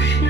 ocean.